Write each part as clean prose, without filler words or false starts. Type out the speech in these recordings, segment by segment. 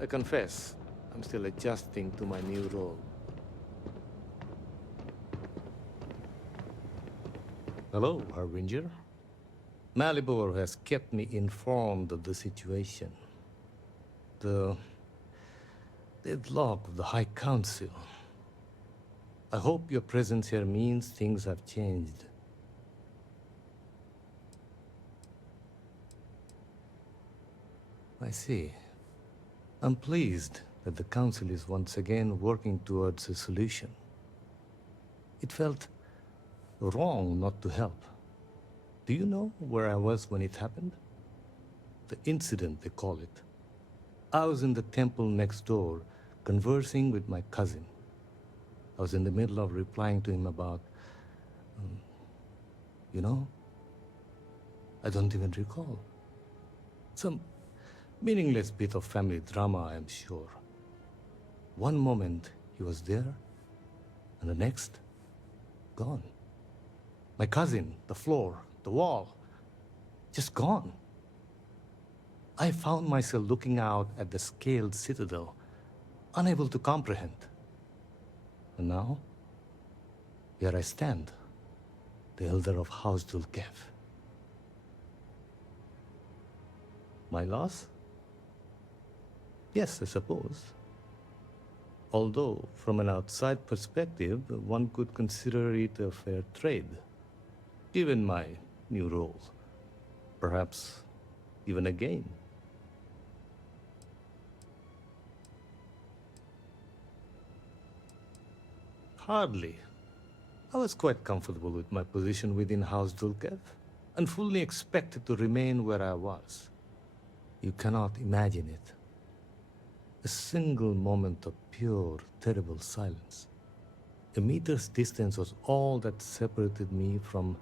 I confess, I'm still adjusting to my new role. Hello, Harbinger. Malibor has kept me informed of the situation. The deadlock of the High Council. I hope your presence here means things have changed. I see. I'm pleased that the Council is once again working towards a solution. It felt wrong not to help. Do you know where I was when it happened? The incident, they call it. I was in the temple next door, conversing with my cousin. I was in the middle of replying to him about, you know, I don't even recall. Some meaningless bit of family drama, I'm sure. One moment he was there, and the next, gone. My cousin, the floor, the wall, just gone. I found myself looking out at the scaled citadel, unable to comprehend. And now, here I stand, the elder of House Dulkev. My loss? Yes, I suppose. Although, from an outside perspective, one could consider it a fair trade, given my new role. Perhaps even a gain. Hardly. I was quite comfortable with my position within House Dulkev, and fully expected to remain where I was. You cannot imagine it. A single moment of pure, terrible silence. A meter's distance was all that separated me from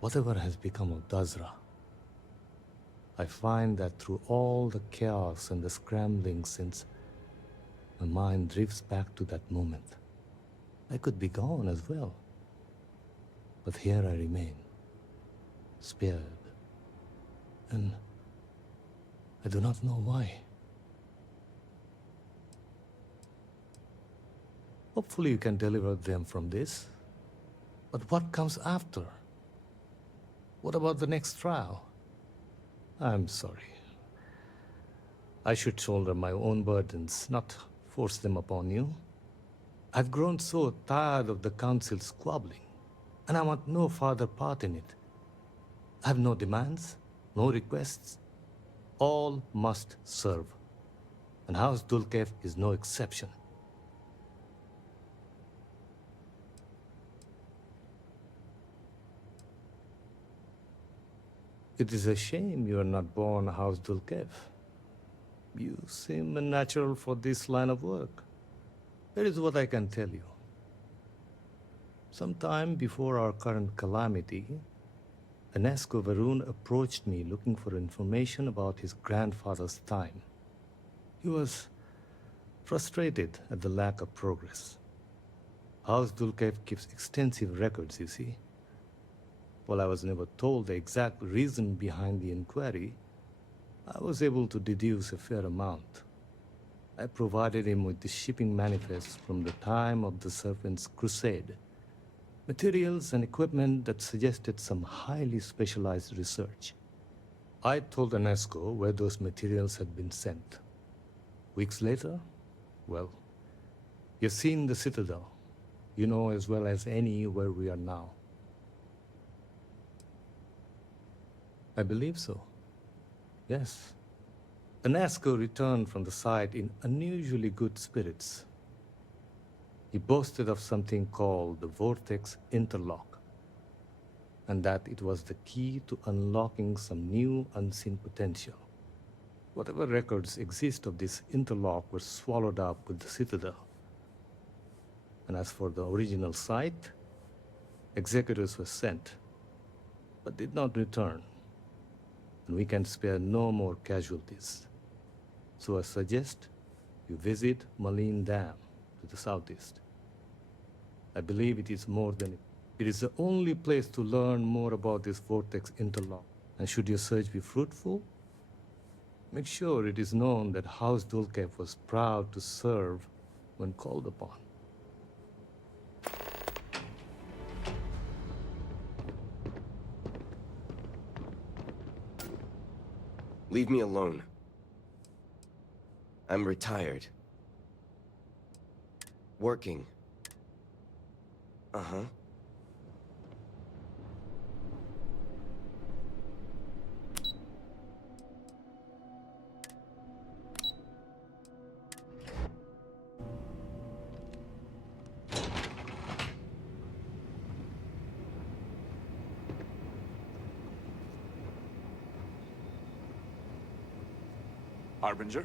whatever has become of Dazra. I find that through all the chaos and the scrambling since, my mind drifts back to that moment. I could be gone as well. But here I remain, spared. And I do not know why. Hopefully you can deliver them from this. But what comes after? What about the next trial? I'm sorry. I should shoulder my own burdens, not force them upon you. I've grown so tired of the Council squabbling, and I want no further part in it. I have no demands, no requests. All must serve. And House Dulkev is no exception. It is a shame you are not born House Dulkev. You seem unnatural for this line of work. Here is what I can tell you. Sometime before our current calamity, Enesco Varun approached me looking for information about his grandfather's time. He was frustrated at the lack of progress. House Dulkev keeps extensive records, you see. While I was never told the exact reason behind the inquiry, I was able to deduce a fair amount. I provided him with the shipping manifests from the time of the Serpent's Crusade, materials and equipment that suggested some highly specialized research. I told Enesco where those materials had been sent. Weeks later, well, you've seen the Citadel. You know as well as any where we are now. I believe so. Yes. Enesco returned from the site in unusually good spirits. He boasted of something called the Vortex Interlock, and that it was the key to unlocking some new unseen potential. Whatever records exist of this interlock were swallowed up with the Citadel. And as for the original site, executors were sent, but did not return. And we can spare no more casualties. So I suggest you visit Malin Dam to the southeast. I believe it is more than it is the only place to learn more about this vortex interlock. And should your search be fruitful, Make sure it is known that House Dulcev was proud to serve when called upon. Leave me alone. I'm retired. Working. Uh-huh. Harbinger?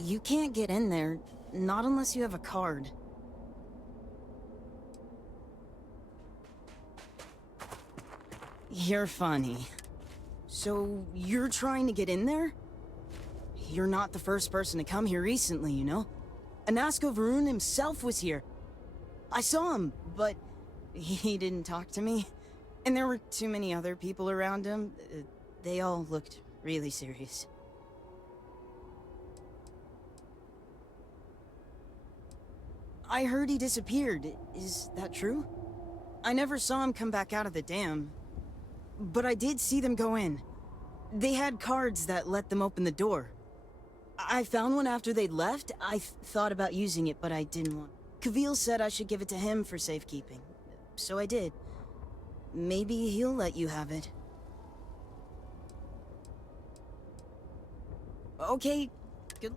You can't get in there, not unless you have a card. You're funny. So, you're trying to get in there? You're not the first person to come here recently, you know? Anasko Varun himself was here. I saw him, but he didn't talk to me. And there were too many other people around him. They all looked really serious. I heard he disappeared. Is that true? I never saw him come back out of the dam. But I did see them go in. They had cards that let them open the door. I found one after they'd left. I thought about using it, but I didn't want. Kavil said I should give it to him for safekeeping. So I did. Maybe he'll let you have it. Okay, good.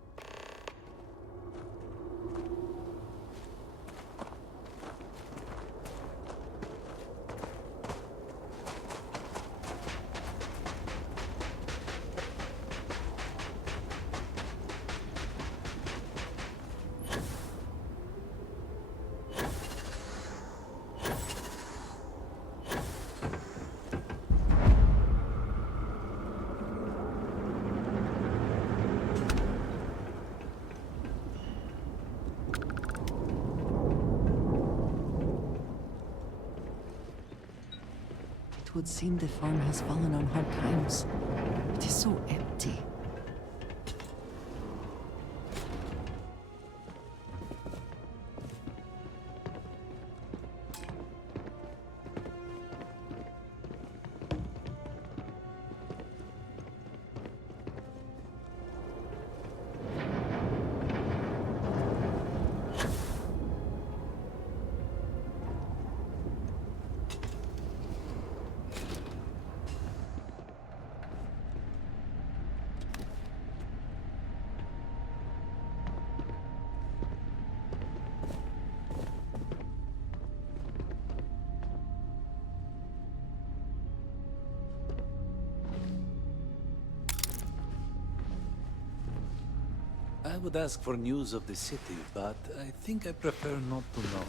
It would seem the farm has fallen on hard times. It is so empty. would ask for news of the city, but I think I prefer not to know.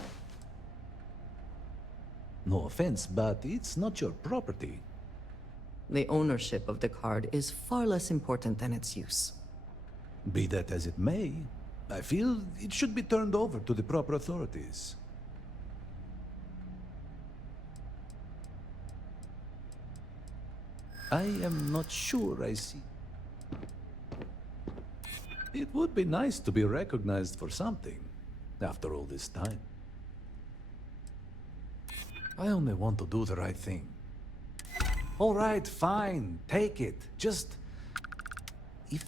No offense, but it's not your property. The ownership of the card is far less important than its use. Be that as it may, I feel it should be turned over to the proper authorities. I am not sure I see. It would be nice to be recognized for something, after all this time. I only want to do the right thing. All right, fine, take it. Just... if...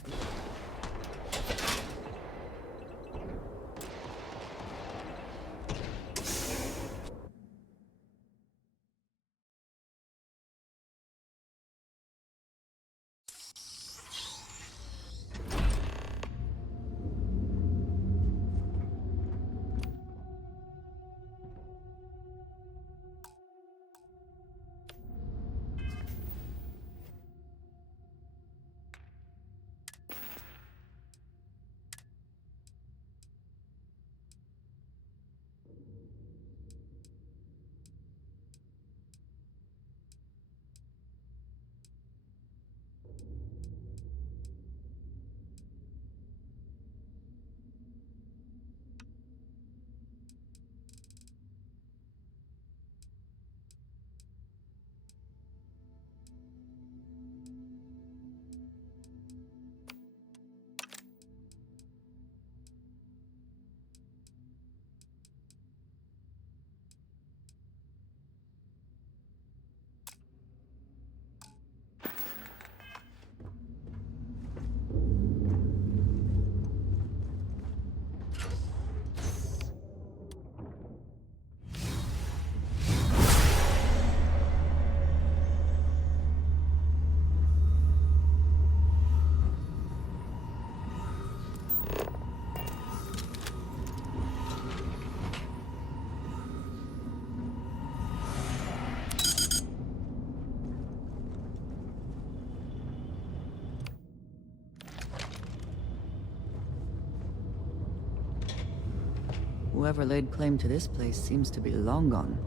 Whoever laid claim to this place seems to be long gone.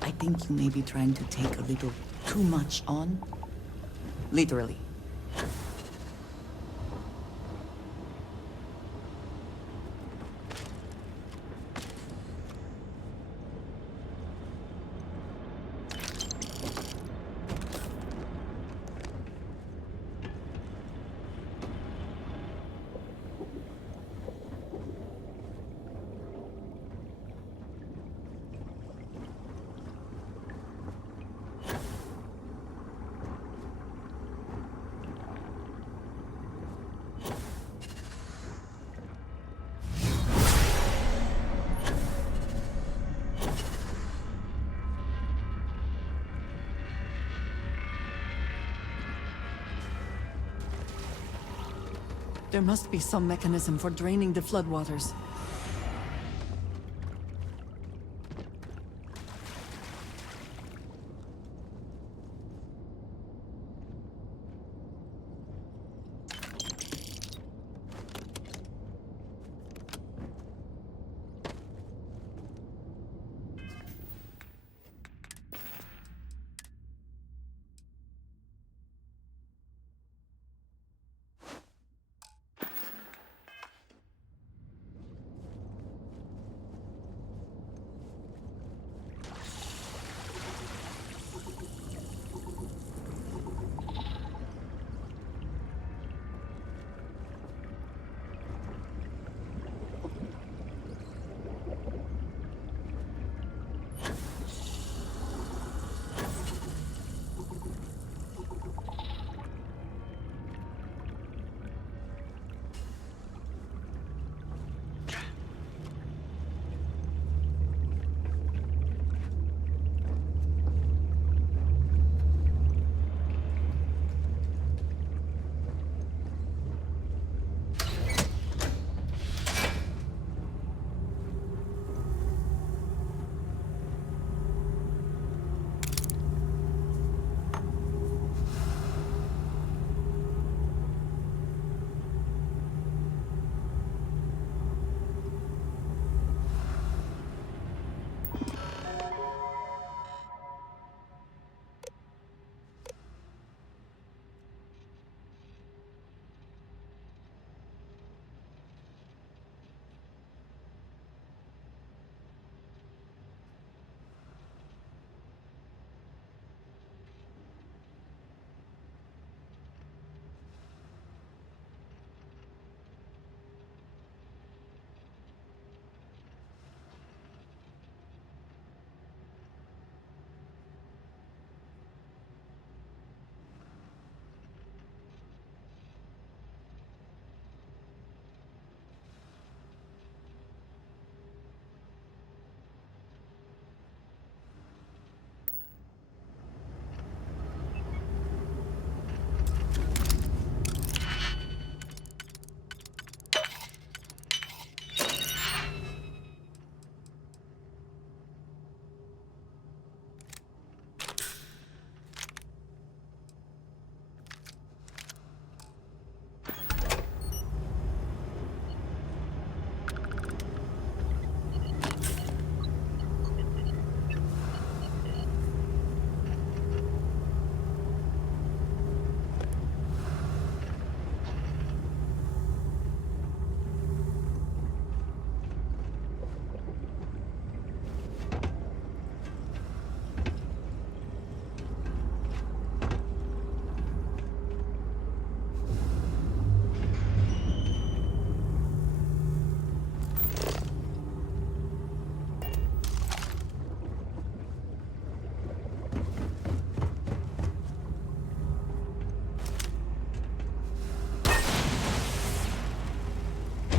I think you may be trying to take a little too much on. Literally. There must be some mechanism for draining the floodwaters.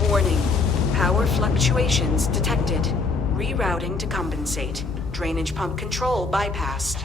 Warning. Power fluctuations detected. Rerouting to compensate. Drainage pump control bypassed.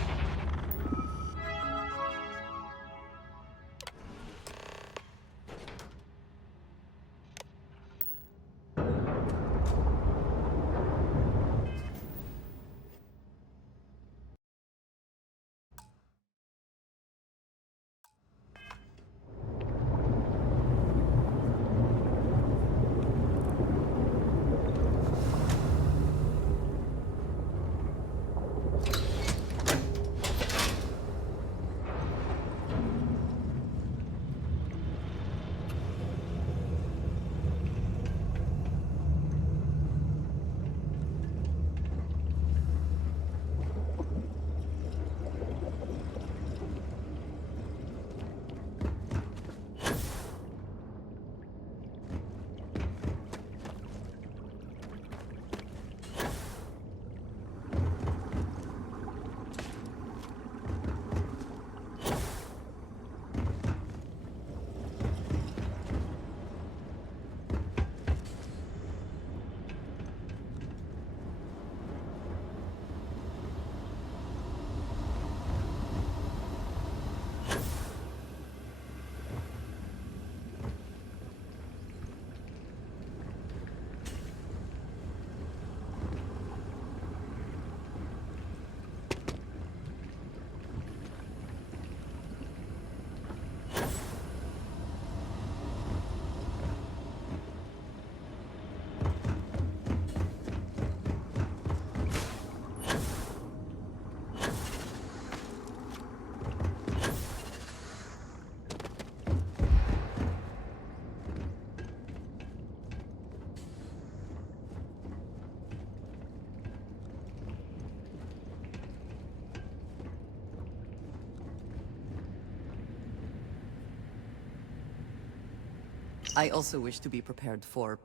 I also wish to be prepared for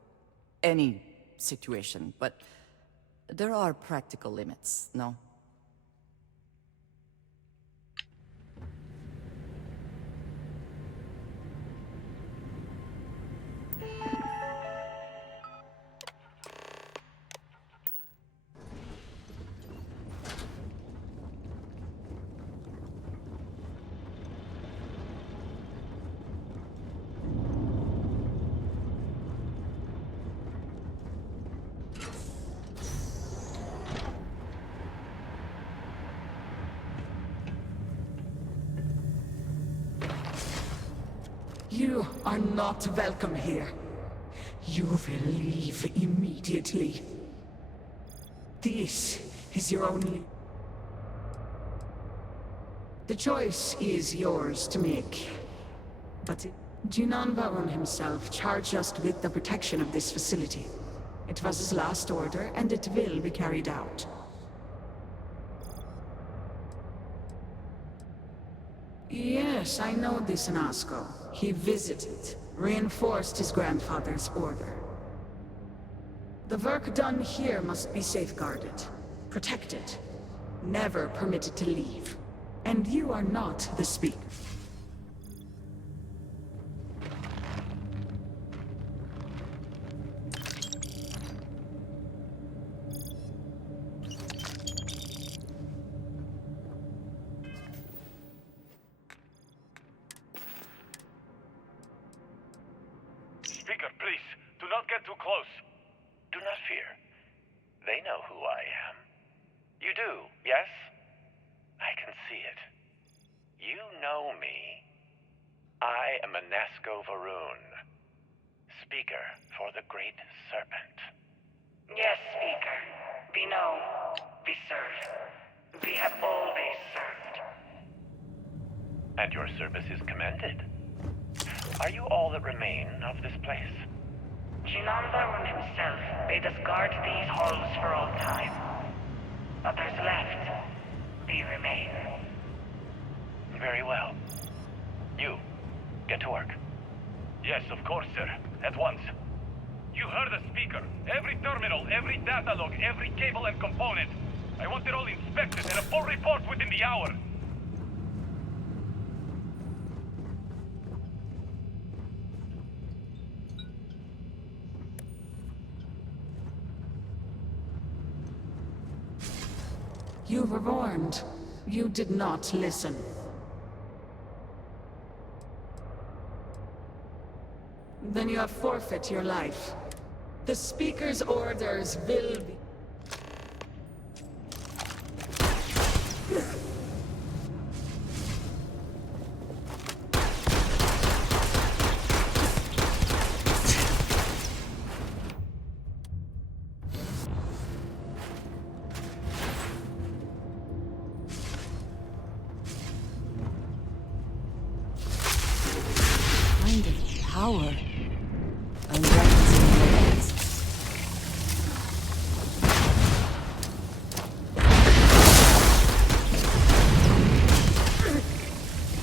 any situation, but there are practical limits, no? You are not welcome here. You will leave immediately. This is your only... The choice is yours to make. But Jinan Varun himself charged us with the protection of this facility. It was his last order, and it will be carried out. Yes, I know this Nasco. He visited, reinforced his grandfather's order. The work done here must be safeguarded, protected, never permitted to leave. And you are not the speaker. Speaker, please, do not get too close. Do not fear. They know who I am. You do, yes? I can see it. You know me. I am Nasco Varun, Speaker for the Great Serpent. Yes, Speaker. We know. We serve. We have always served. And your service is commended. Are you all that remain of this place? Jinan Varun himself bade us guard these halls for all time. Others left. We remain. Very well. You, get to work. Yes, of course, sir. At once. You heard the speaker. Every terminal, every data log, every cable and component. I want it all inspected and a full report within the hour. You were warned. You did not listen. Then you have forfeit your life. The Speaker's orders will be... Kind of power. Unreconciled.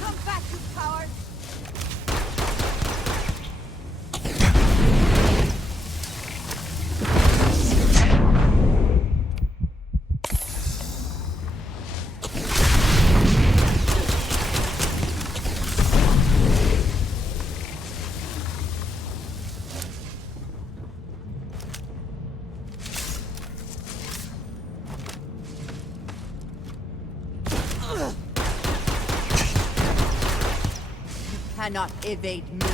Come back, you coward! Cannot evade me.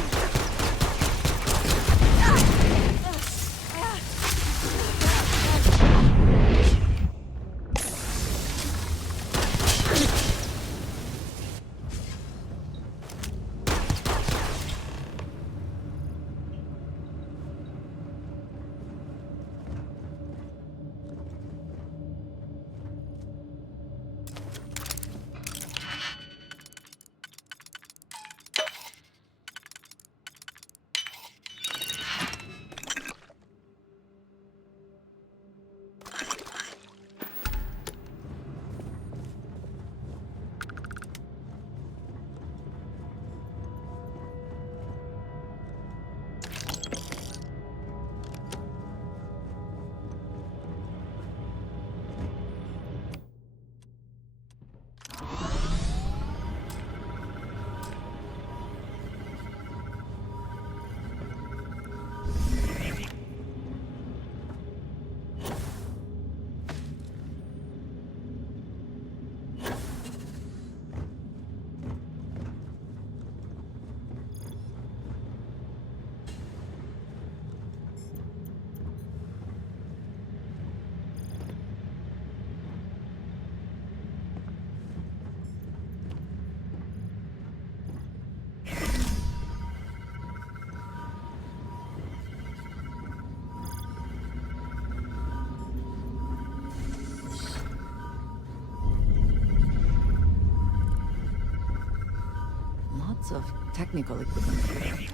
Lots of technical equipment.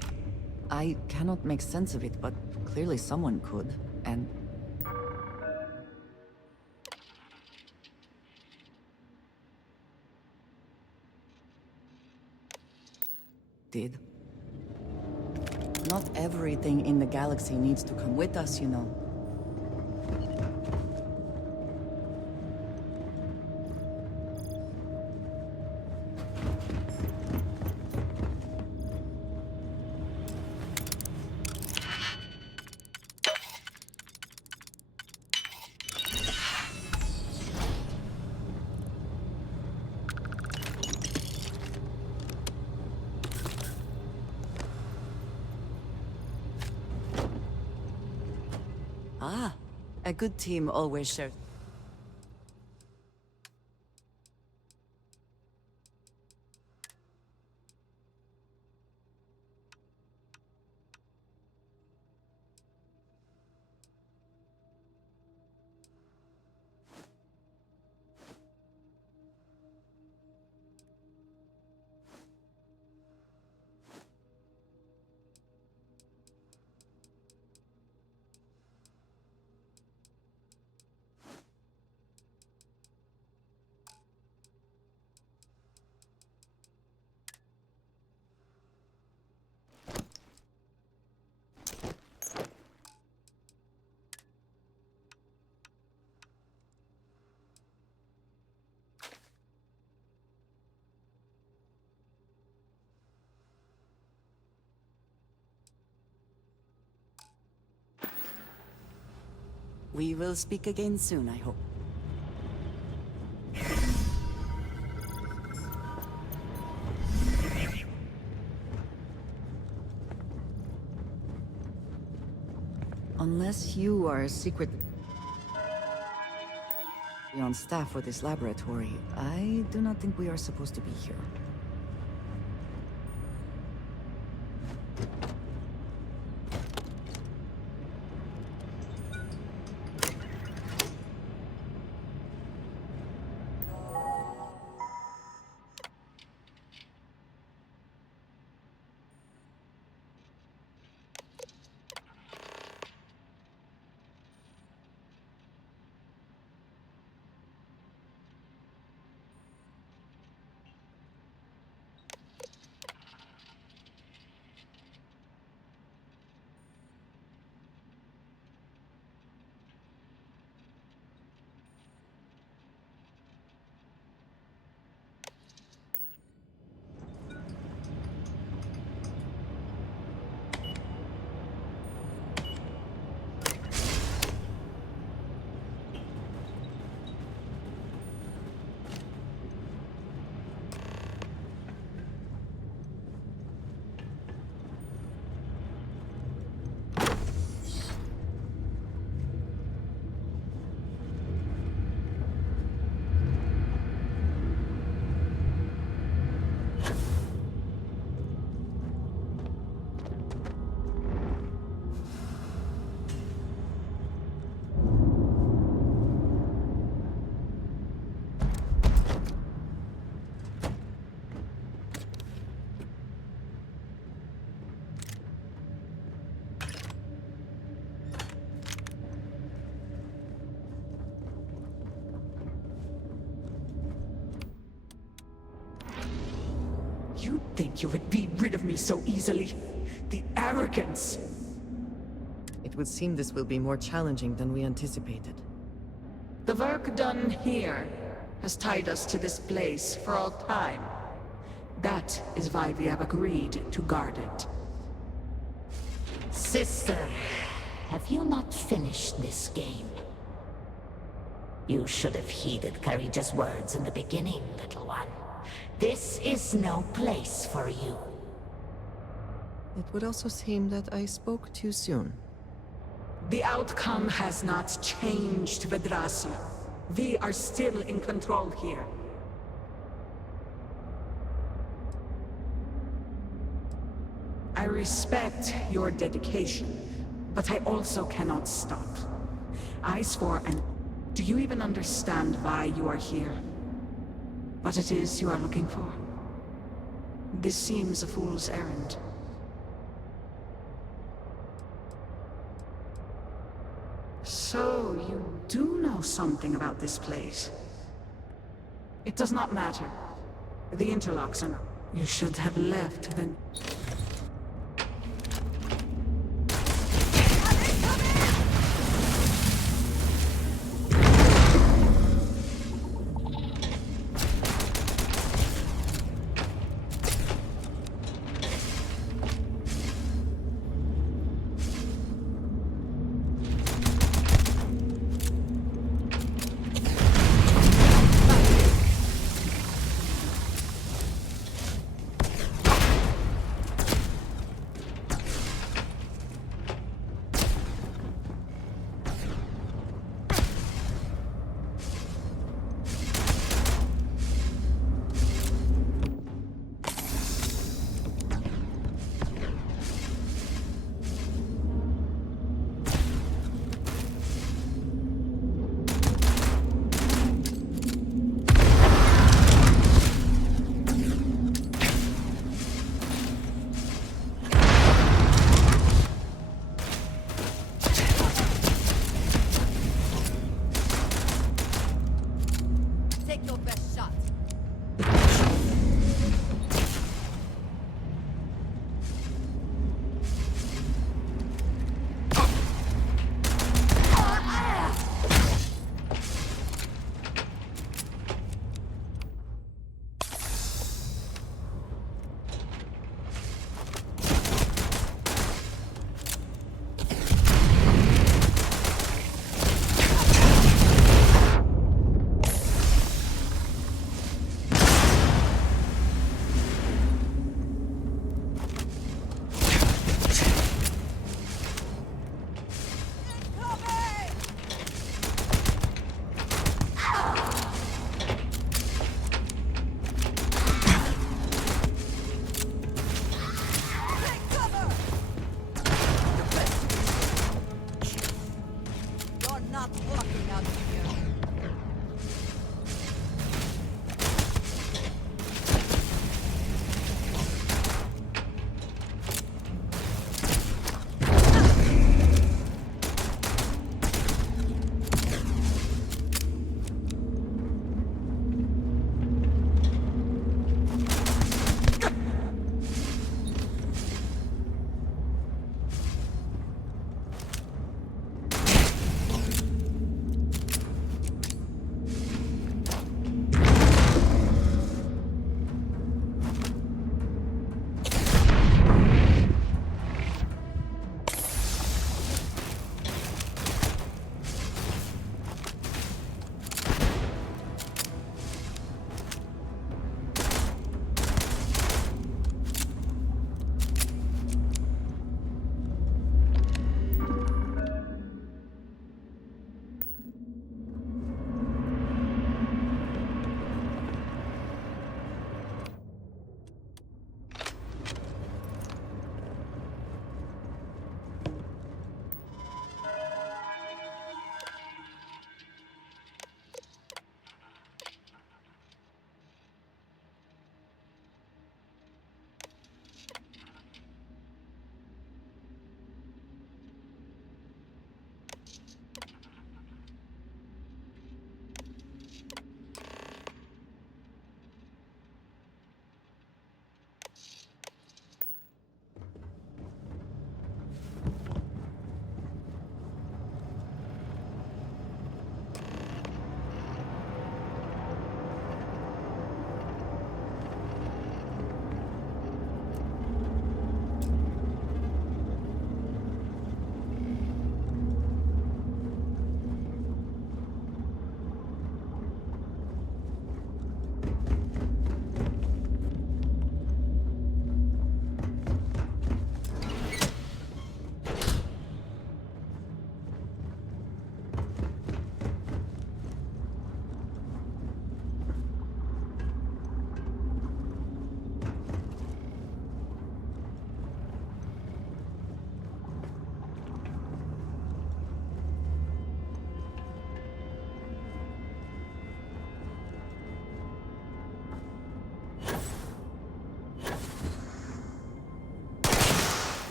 I cannot make sense of it, but clearly someone could, and... did. Not everything in the galaxy needs to come with us, you know. Ah, a good team always shares. We will speak again soon, I hope. Unless you are a secret... on staff for this laboratory, I do not think we are supposed to be here. You think you would be rid of me so easily? The arrogance! It would seem this will be more challenging than we anticipated. The work done here has tied us to this place for all time. That is why we have agreed to guard it. Sister, have you not finished this game? You should have heeded Courageous words in the beginning, little one. This is no place for you. It would also seem that I spoke too soon. The outcome has not changed, Vedrasi. We are still in control here. I respect your dedication, but I also cannot stop. I swore and... Do you even understand why you are here? What it is you are looking for? This seems a fool's errand. So, you do know something about this place. It does not matter. The interlocks are not. You should have left then. Take your best shot.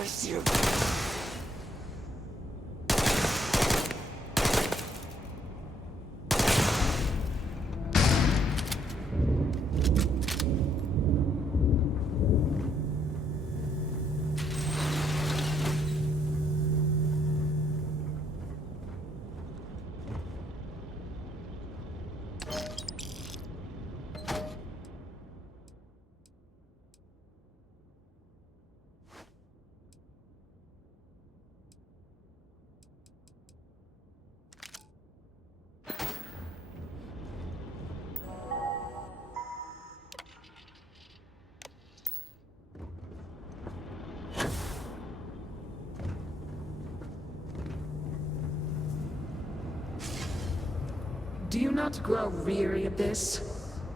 curse you. Do you not grow weary of this?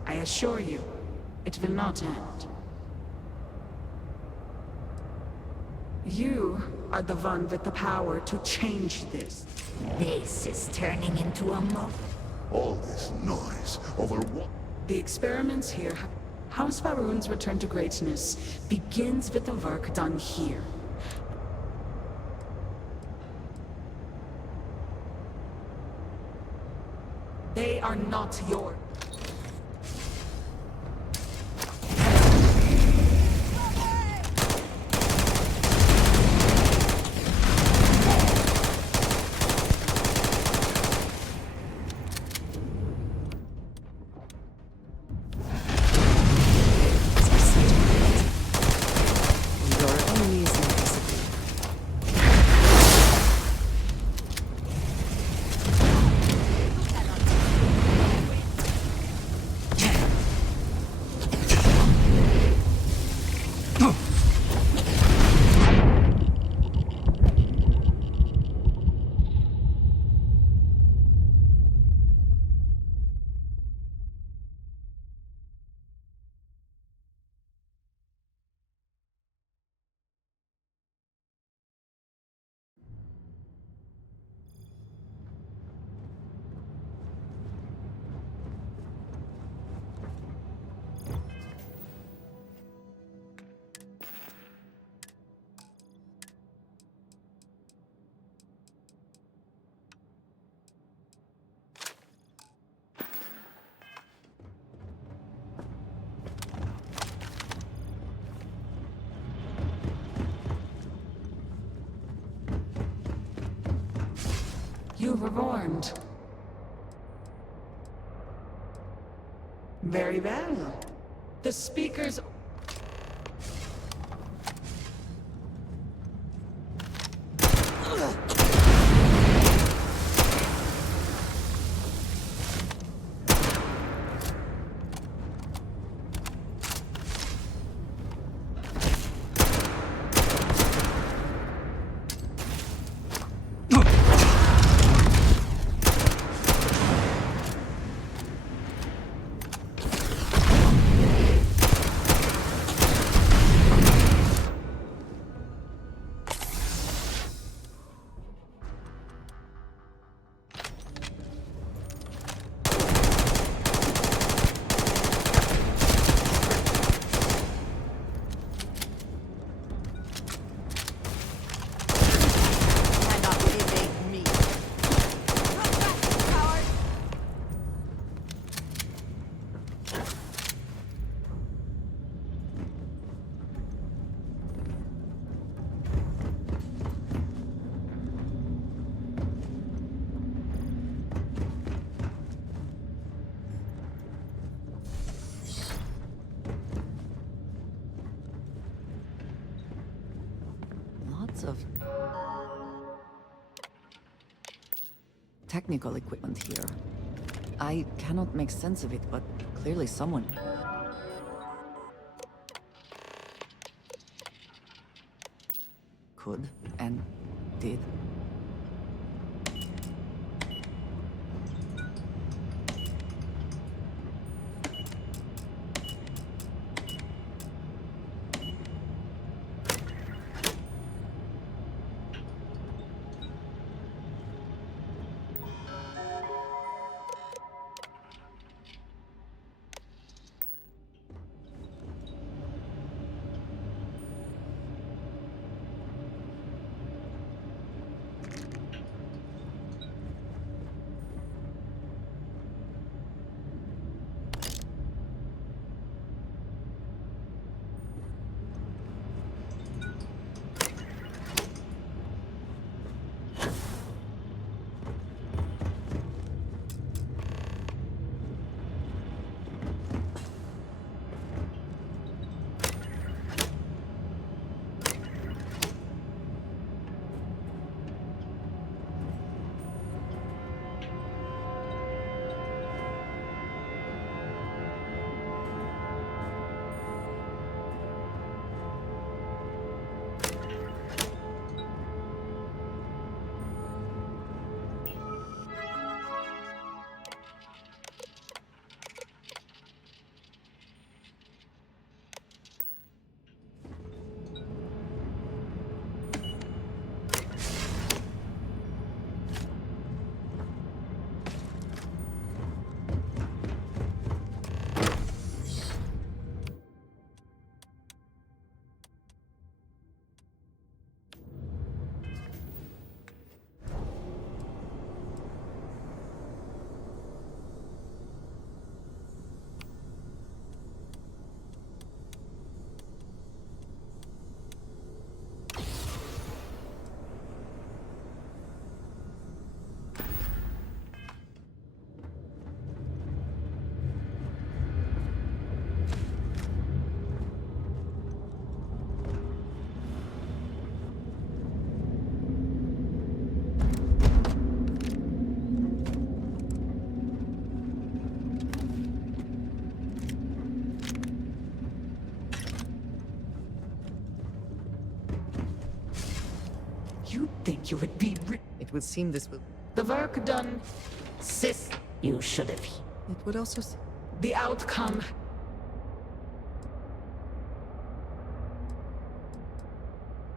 I assure you, it will not end. You are the one with the power to change this. This is turning into a All this noise over what? The experiments here, House Faroon's return to greatness, begins with the work done here. They are not yours. Your enemies may disappear. You were warned. Very well. The speakers... Of technical equipment here. I cannot make sense of it, but clearly someone... could and did. think you would be It would seem this would... the work done. Sis, you should have. It would also... The outcome.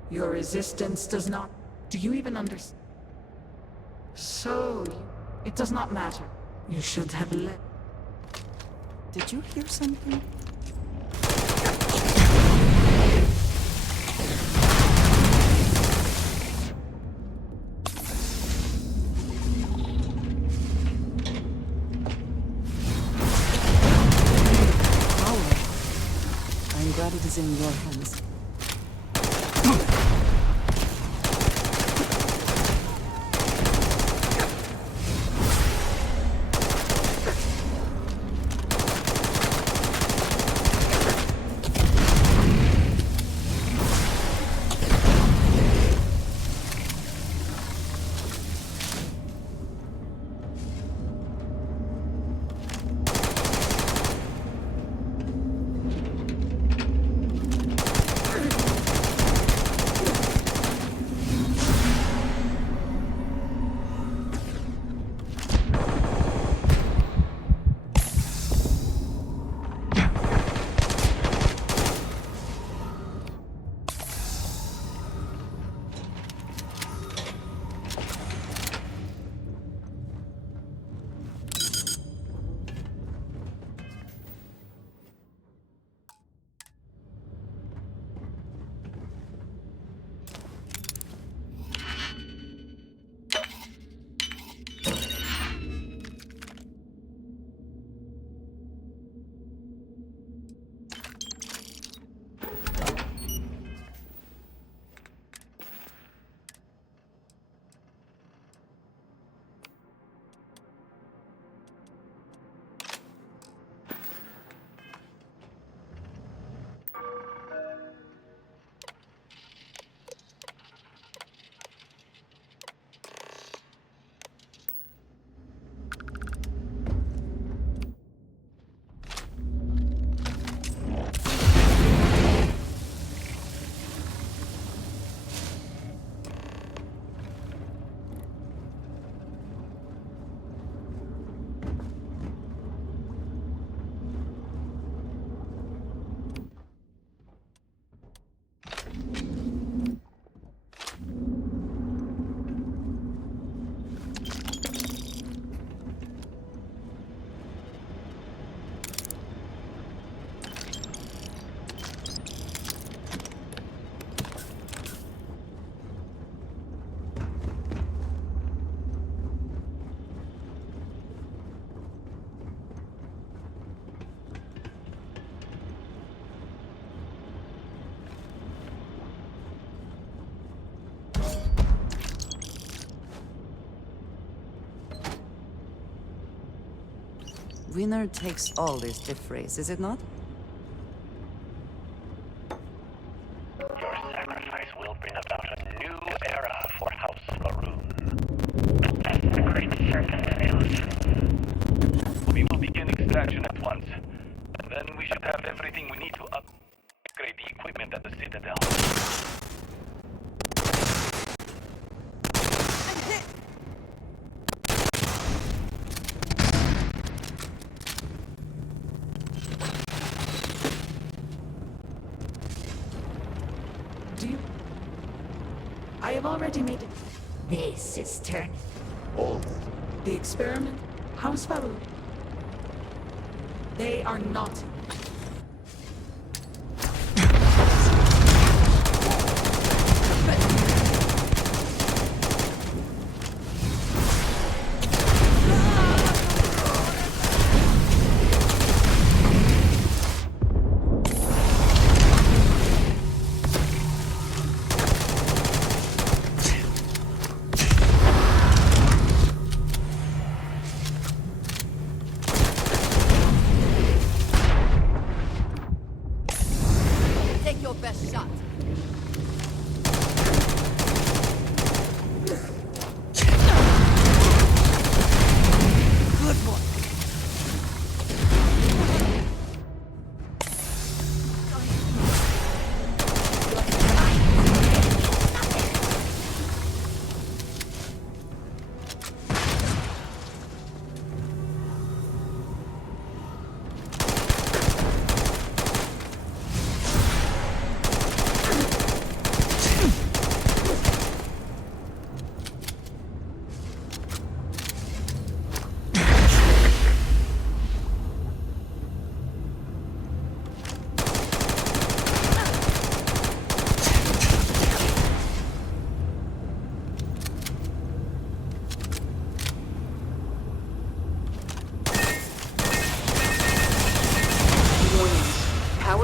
Your resistance does not... Do you even understand? So, it does not matter. You should have let... Did you hear something? I'm glad it is in your hands. Winner takes all is the phrase, is it not? Your sacrifice will bring about a new era for House Maroon. As the great serpent wills. We will begin extraction at once. And then we should have everything we need to upgrade the equipment at the Citadel. Do you... I have already made it. This is turning. All The experiment? House Valor. They are not.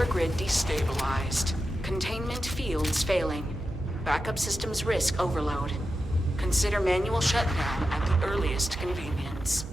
Power grid destabilized. Containment fields failing. Backup systems risk overload. Consider manual shutdown at the earliest convenience.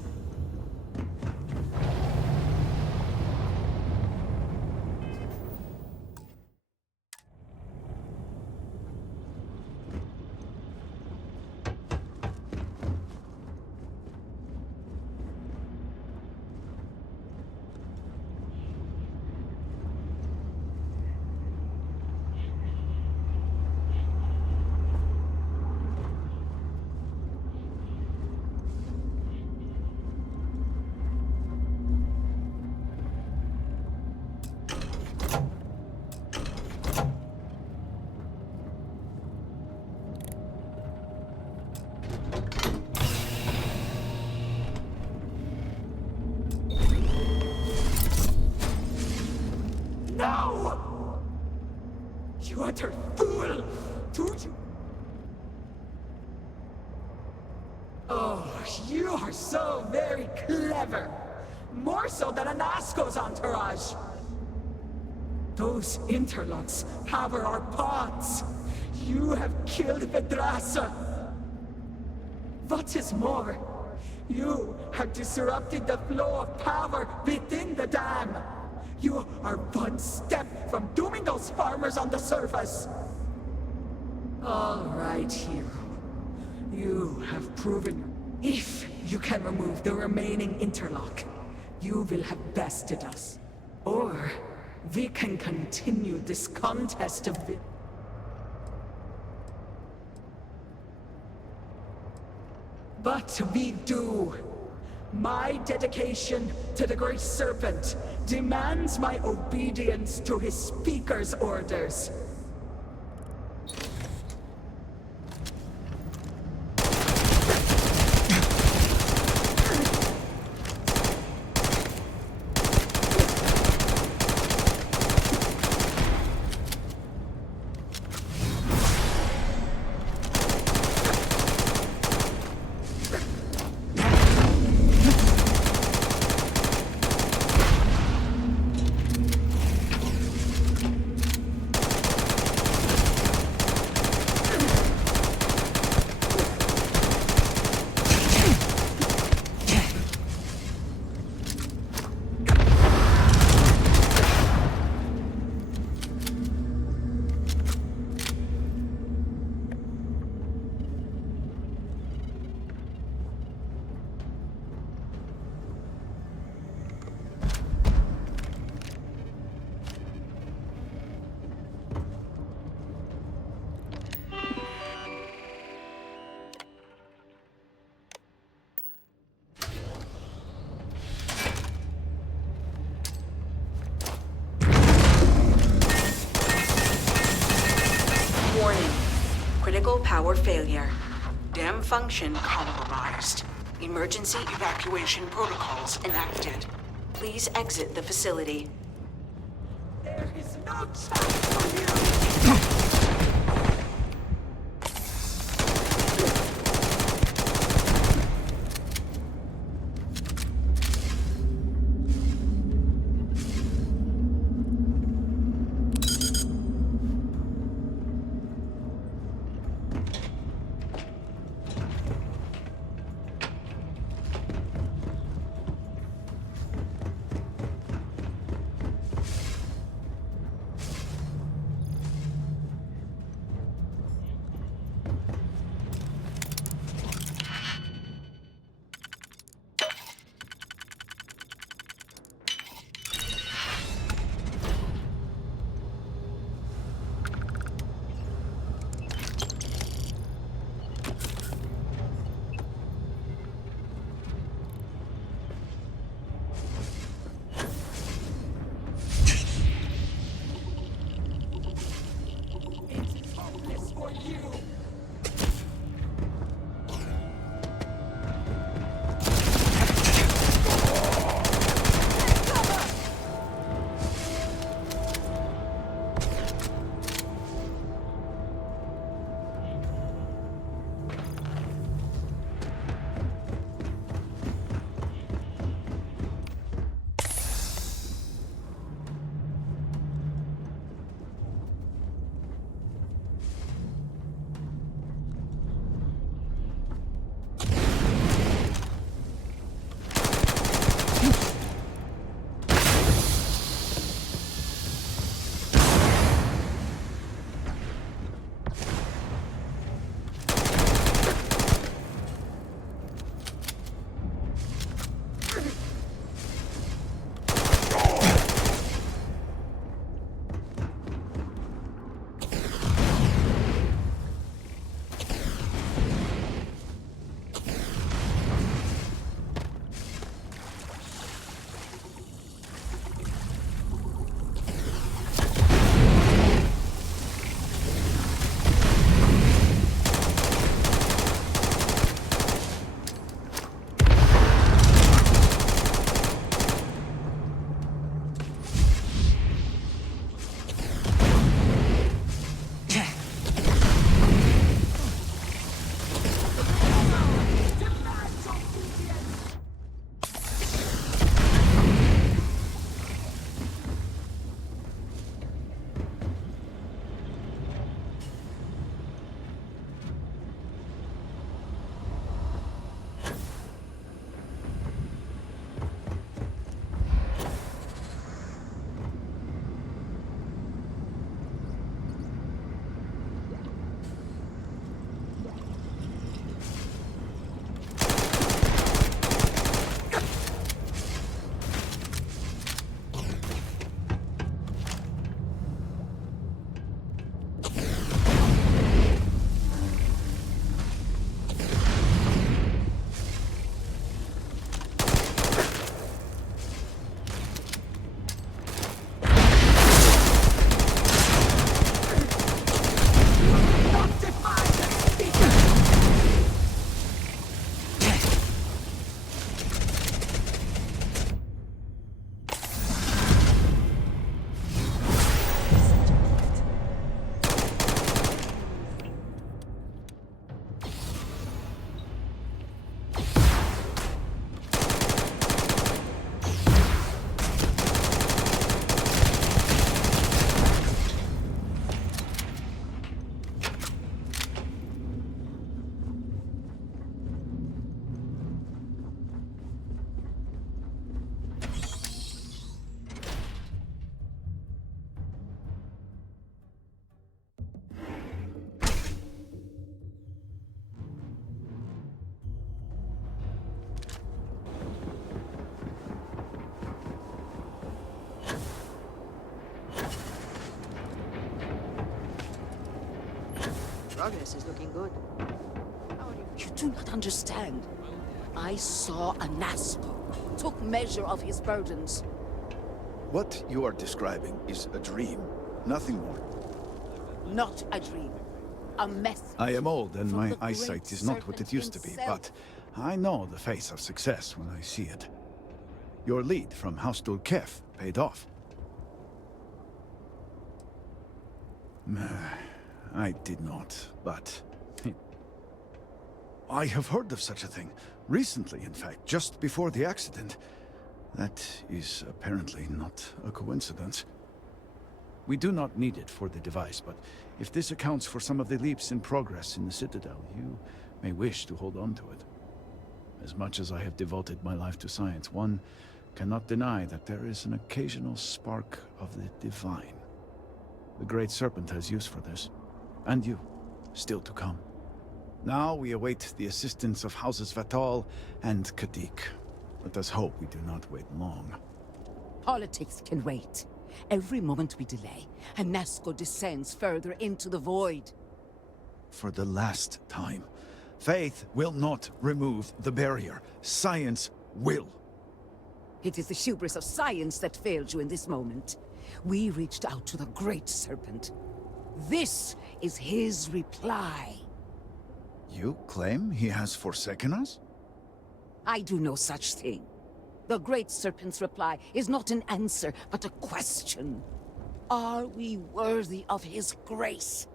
No! You utter fool! Don't you? Oh, you are so very clever! More so than Anasco's entourage! Those interlocks power our pods! You have killed Vedrasa! What is more, you have disrupted the flow of power within the dam! You are one step from dooming those farmers on the surface! All right, hero. You have proven if you can remove the remaining interlock, you will have bested us. Or we can continue this contest of it. But we do. My dedication to the Great Serpent demands my obedience to his speaker's orders. Warning. Critical power failure. Dam function compromised. Emergency evacuation protocols enacted. Please exit the facility. There is no chance for you! Progress is looking good. You do not understand. I saw a Nasco, took measure of his burdens. What you are describing is a dream, nothing more. Not a dream. A method. I am old and from my the great eyesight is not what it serpent used to be, himself. but I know the face of success when I see it. Your lead from House Kef paid off. I did not, but... I have heard of such a thing. Recently, in fact, just before the accident. That is apparently not a coincidence. We do not need it for the device, but if this accounts for some of the leaps in progress in the Citadel, you may wish to hold on to it. As much as I have devoted my life to science, one cannot deny that there is an occasional spark of the divine. The Great Serpent has use for this, and you, still to come. Now we await the assistance of Houses Vatal and Kadik. Let us hope we do not wait long. Politics can wait. Every moment we delay, and Nasco descends further into the void. For the last time, faith will not remove the barrier. Science will. It is the hubris of science that failed you in this moment. We reached out to the Great Serpent. This is his reply. You claim he has forsaken us? I do no such thing. The Great Serpent's reply is not an answer, but a question. Are we worthy of his grace?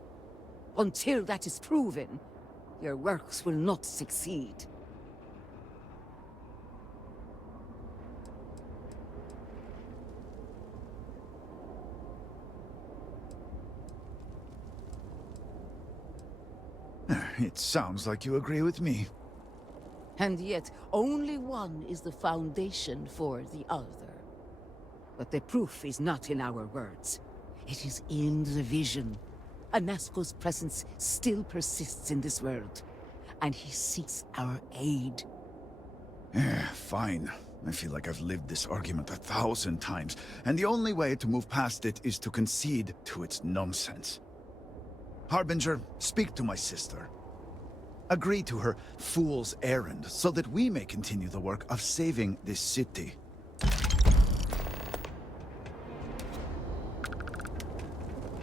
Until that is proven, your works will not succeed. It sounds like you agree with me. And yet, only one is the foundation for the other. But the proof is not in our words. It is in the vision. Anasco's presence still persists in this world, and he seeks our aid. Fine. I feel like I've lived this argument 1,000 times, and the only way to move past it is to concede to its nonsense. Harbinger, speak to my sister. Agree to her fool's errand, so that we may continue the work of saving this city.